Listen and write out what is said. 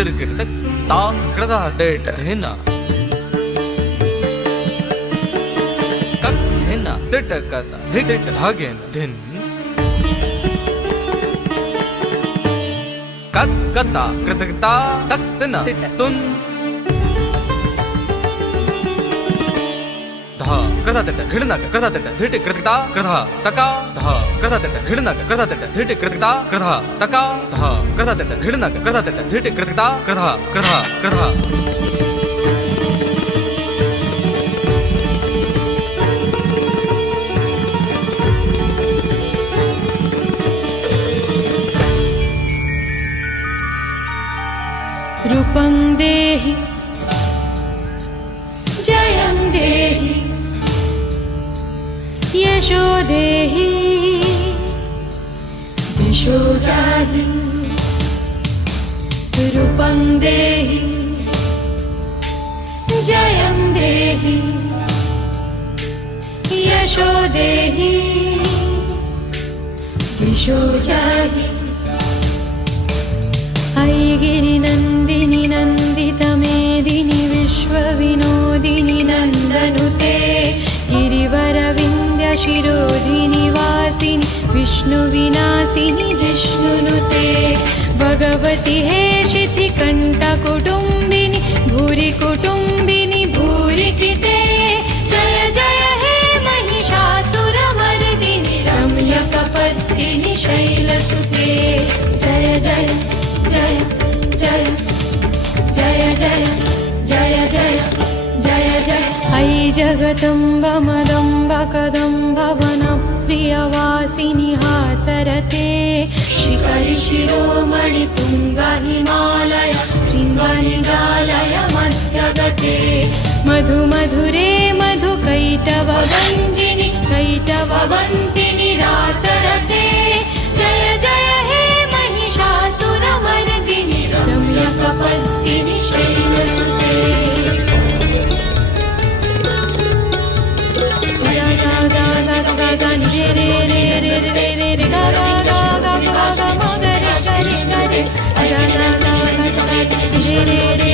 तिरकिट ता कृदा देट धेना कक धेना तिट कता धिट धागेन धिन कत कता कृतकता तक्तना तुन धा कृदा तिट घिड़ना कृदा तिट धिट कृतकता कृदा तका धा कृदा तिट घिड़ना कृदा तिट धिट कृतकता कृदा तका धा कृदा तिट घिड़ना कृदा तिट धिट कृतकता कृदा कृदा कृदा रूपं देहि जयं देहि यशो देहि दिशो जाहि रूपं देहि जयं देहि यशो देहि दिशो जाहि ऐगिरि नन्दिनि नन्दितमेदिनि विश्वविनोदिनि नन्दनुते गिरिवरविन्द्य शिरोधिनि वासिनि विष्णुविनाशिनि जिष्णुनुते भगवति हे शितिकण्ठकुटुम्बिनि भूरि कुटुम्बिनि भूरि कृते जय जय हे महिषासुरमर्दिनि रम्यकपर्दिनि शैलसुते जय जय जय जय जय जय जय जय जय जय ऐ जगदम्ब मदम्ब कदम्ब वनप्रियवासिनि हासरते शिखरि शिरोमणि तुङ्ग हिमालय शृङ्गनिजालय मध्यगते मधु मधुरे मधु कैटवगञ्जिनि कैटववन्तिनि रासरते जय जय हे महिषासुरमर्दिनि रम्यकपर्दिनि शैलसुते रे